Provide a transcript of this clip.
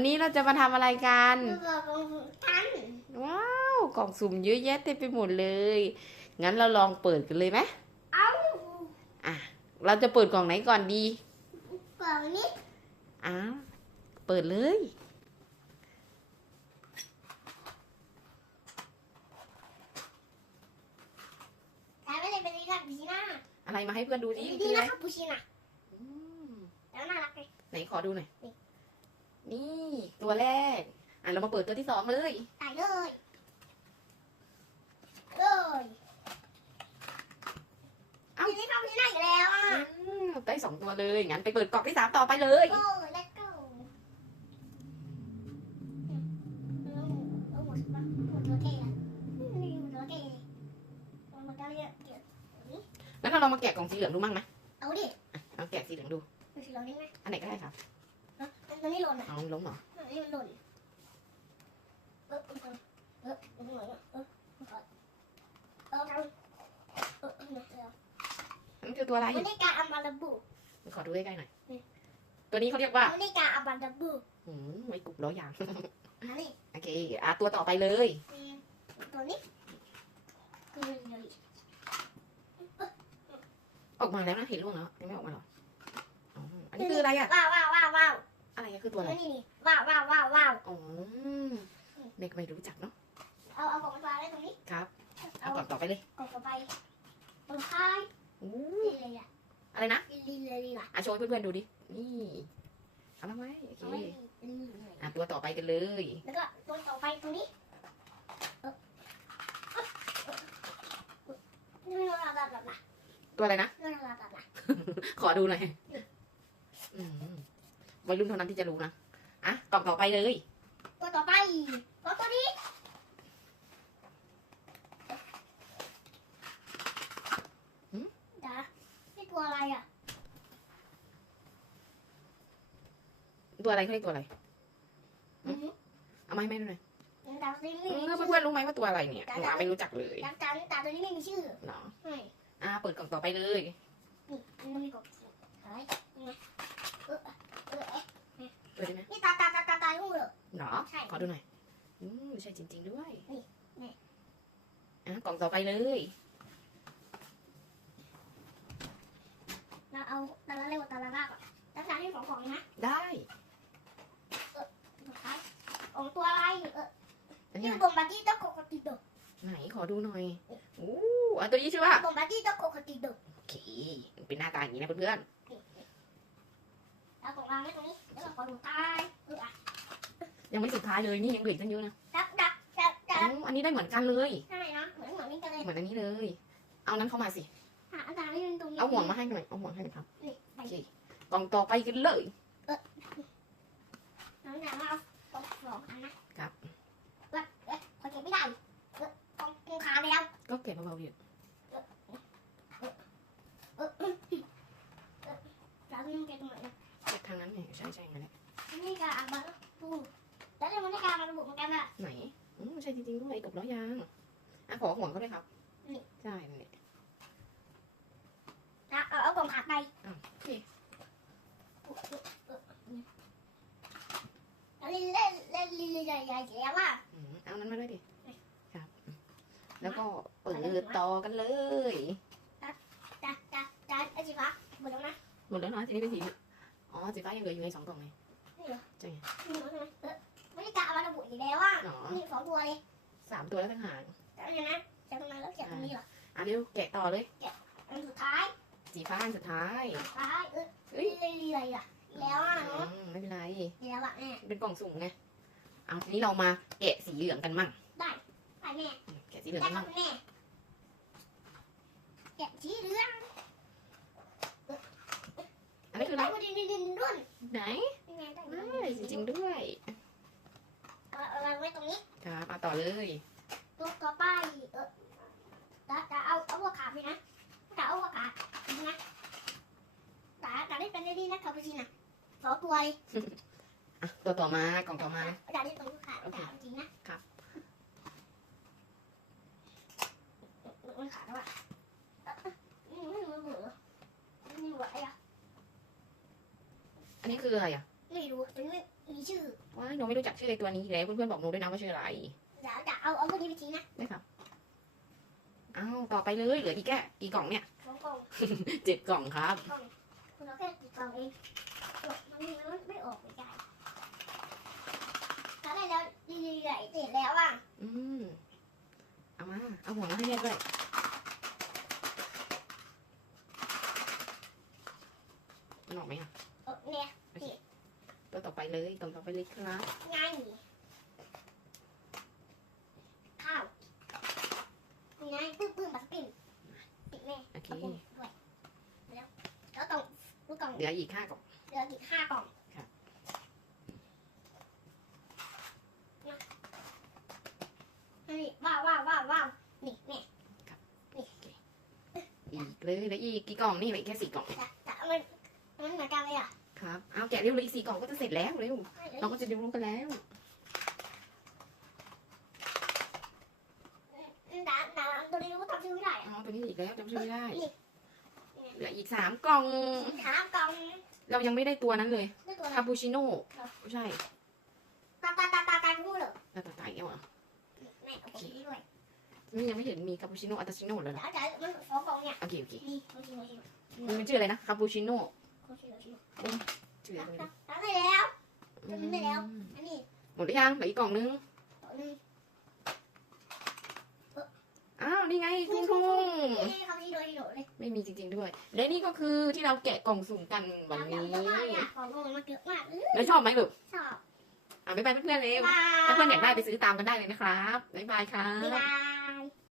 วันนี้เราจะมาทำอะไรกันตัวของท่านว้าว กล่องสุ่มเยอะแยะเต็มไปหมดเลย งั้นเราลองเปิดกันเลยไหมเอ้าอะ เราจะเปิดกล่องไหนก่อนดีกล่องนี้อ้าวเปิดเลยใช้ไม่เลยเป็นดีนะปูชิน่าอะไรมาให้เพื่อนดูดิดีคืออะไรนะครับปูชิน่าอืมแล้วน่ารักเลยไหนขอดูหน่อย นี่นี่ตัวแรก อะเรามาเปิดตัวที่สองเลย ตายเลยเลยเอ้าดีนี่ครับปูชิน่าอีกแล้วอะอืมได้สองตัวเลยงั้นไปเปิดกล่องที่สามต่อไปเลย โอ้ย let's go เอาเอาหมดปะหมดตัวเท่อะนี่หมดตัวเท่เอาหมดตัวเท่เดี๋ยวงั้นเราลองมาแกะกล่องสีเหลืองดูมั่งไหมเอาดิลองแกะสีเหลืองดู ดูสิลองนี่ไหมอันไหนก็ได้ครับ มันไม่หล่นอะเอาล้มเหรออันนี้มันหล่นเออเออเออหน่อยเออเออเออมันคือตัวอะไรมันเรียกาอัมบาลาบุขอดูใกล้ๆหน่อยตัวนี้เขาเรียกว่ามันเรียกาอัมบาลบุอืมไม่กลุกล้อยอย่างโอเคอะตัวต่อไปเลยตัวนี้ออกมาแล้วนะเห็นล่วงแล้วยังไม่ออกมาหรออันนี้คืออะไรอะว้าวว้าวว้าว อะไรอะคือตัวอะไรนี่นี่ว้าวว้าวว้าวว้าวอ๋อเด็กไม่รู้จักเนาะเอาเอาของมันวางไว้ตรงนี้ครับเอาเอากล่องต่อไปเลยกล่องต่อไปตรงท้ายอู้นี่เลยอะอะไรนะลีเลยดีกว่าอะโชว์ให้เพื่อนๆดูดินี่เอาละไว้โอเคเอาไว้ลีเลยอะตัวต่อไปกันเลย แล้วก็ตัวต่อไปตรงนี้เออนี่ไม่รู้อะไรแบบแบบตัวอะไรนะไม่รู้อะไรแบบขอดูหน่อยอืม วัยรุ่นเท่านั้นที่จะรู้นะอะกล่องต่อไปเลยตัวต่อไปตัวตัวนี้จ้านี่ตัวอะไรอะ ตัวอะไรเขาเรียกตัวอะไรอืมเอามาให้แม่ดูหน่อยตาตัวนี้เอไม่มีอเพื่อนๆรู้ไหมว่าตัวอะไรเนี่ยหนูอะไม่รู้จักเลยตาตาตาตัวนี้ไม่มีชื่อเหรอไม่อะเปิดกล่องต่อไปเลยนี่มันมีกบเฮ้ยนี่ไงเออเออเอ๊ะเปิดได้ไหมนี่ตาตาตาตาตาลูกเหรอเหรอใช่ ขอดูหน่อย อืมใช่จริง ๆ ด้วยนี่นี่ อะกล่องต่อไปเลย เราเอาตาละเร็วตาละบ้าก่อนตาตาที่สองของนะได้ สุดท้ายของตัวอะไรเอออันนี่นี้บอมบาร์ดี้โตโคโคติโดไหนขอดูหน่อยอู้อันตัวนี้ชื่อว่าบอมบาร์ดี้โตโคโคติโดโอเค เป็นหน้าตาอย่างนี้นะเพื่อน เอาของวางไว้ตรงนี้แล้วก็ขอดูท้ายเอออะๆยังไม่สุดท้ายเลยนี่ยังเหลืออกตั้งเยอะนะดับดับดับดัอ๋อบอันนี้ได้เหมือนกันเลย ใช่นะเหมือนเหมือนนี่กันเลยเหมือนอันนี้เลย เอานั้นเข้ามาสิหาอาจารย์ไม่เป็นตรงนี้เอาห่วงมาให้หน่อยเอาห่วงให้หน่อยครับนี่ไปโอเคกล่องต่อไปกันเลยน้องอยากมาเอาของสองอันนะครับเอ๊ะเอ๊ะขอเก็บไม่ได้เอ๊ะของของขาแล้วก็เก็บเบาๆดิเออเออเออแล้วนี่เก็บตรงไหนนะ เก็ ใช่ใช่งั้นแหละนี่กาอับบาร์ปูแล้วเดี๋ยวมันได้การมาระบุกเหมือนกันอะ ไหนอืมใช่จริงๆด้วยกบล้อยางอะขอห่วงเขาด้วยครับนี่ ใช่นั่นแหละ นะเอาเอากล่องขาดไปอ้าวโอเคแล้วเล่นเล่นเล่นลีลีใหญ่ใหญ่แล้วว่าอืมเอานั้นมาด้วยดิ ครับ แล้วก็เปิดต่อกันเลย จ้าจ้าจ้าไอ้จีฟ้าหมดแล้วนะ หมดแล้วเนาะทีนี้เป็นสี อ๋อสีฟ้ายังเหลืออยู่ในสองกล่องไงนี่เหรอใช่ไงนี่เหรอใช่ไหมเออไม่ได้กะเอามาระบุอีกแล้วอะหรอนี่สองตัวเลยสามตัวแล้วต่างหากแต่เนี่ยนะจากตรงนั้นแล้วจากตรงนี้เหรออะเดี๋ยวแกะต่อเลย อันสุดท้ายสีฟ้าอันสุดท้ายสุดท้ายเออเฮ้ยลีลีอะไรอะแล้วอะอืเนาะมไม่เป็นไรแล้วอะแม่เป็นกล่องสุ่มไงเอาทีนี้เรามาแกะสีเหลืองกันมั่งได้ไปแม่แกะสีเหลืองได้กันครัมั่บงแม่แกะชี้เรื่องอั นนี้คืออะไรได้มาดินดินดินด้วยไหนยังไงได้ได้จริงๆด้วยเอาเอาวางไว้ตรงนี้ครับเอาต่อเลยตัวต่อไปเออจะจะเอาเอาหัวขาดไปนะจะเอาหัวขาดนะแต่แต่ได้เป็นได้ดีนะคาปูชิน่ะสองตัวเลยอะตัวต่อมากล่องต่อมาแต่ได้ตรงหัวขาดแต่จริงนะครับมันขาดแล้วอะนี่ไม่รู้เหมือนี่หัวไอ้อะ อันนี้คืออะไรอะไม่รู้แต่ไม่มีชื่อว้ายหนูไม่รู้จักชื่อไอตัวนี้แล้วเพื่อนๆบอกหนูด้วยนะว่าชื่ออะไรเดี๋ยวจะเอาเอาพวกนี้ไปทิ้งนะได้ครับอ้าวต่อไปเลยเหลืออีกแค่กี่กล่องเนี่ยสองกล่องเจ็ดกล่องครับคุณเอาแค่กี่กล่องเองโอ้มันมันไม่ออกไม่ได้ถ้าได้แล้วดีๆใหญ่เสร็จแล้วอะอืมเอามาเอาหัวมาให้แม่ด้วยมันออกไหมอะ เออเนี่ย ตัวต่อไปเลย ตัวต่อไปเลยครับง่ายข้าวนี่ไงปื้มปื้มบัสปินปิดแม่โอเคขอบคุณด้วยแล้วแล้วตรงลูกกล่องเหลืออีกห้ากล่องเหลืออีกห้ากล่องครับนะนี่ว้าวว้าวว้าวว้าวนี่เนี่ยอีกเลยเหลืออีกกี่กล่องนี่เหลืออีกแค่สี่กล่องแต่แต่มันมันเหมือนกันเลยอะครับ เอาแกะเร็วเหลยอีกสี่กล่องก็จะเสร็จแล้วเร็ว เราก็จะเรียนรู้กันแล้วแต่แต่ตัวนี้รู้ทำชื่อไม่ได้อ๋อตัวนี้อีกแล้วจำชื่อไม่ได้เหลืออีกสามกล่องหากล่อง เรายังไม่ได้ตัวนั้นเลยคาปูชิโน่ไม่ใช่ตาตาตาตาตาพูดเหรอตาตาตายแล้วอะแม่โอเคด้วยนี่ยังไม่เห็นมีคาปูชิโน่อัตชิโน่เลยเดี๋นะยวเดี๋ยวมันสองกล่องเนี่ยโอเคโอเคนี่โอเคโอเคมันชื่ออะไรนะคาปูชิโน่เคโอเคชื่ออะไรนะแล้ว มันไม่แล้ว อันนี้หมดหรือยังเหลืออีกกล่องนึงตัวนึงอ้าวนี่ไงกุ้งกุ้งนี่เขาที่โดนที่โดนเลยไม่มีจริง ๆด้วย และนี่ก็คือที่เราแกะกล่องสุ่มกันวันนี้เยอะมากเนี่ยของลงมาเยอะมากแล้วชอบไหมลูกชอบอะบ๊ายบายเพื่อนๆเร็วบายถ้าเพื่อนอยากได้ไปซื้อตามกันได้เลยนะครับบ๊ายบายครับ๊ายบบาย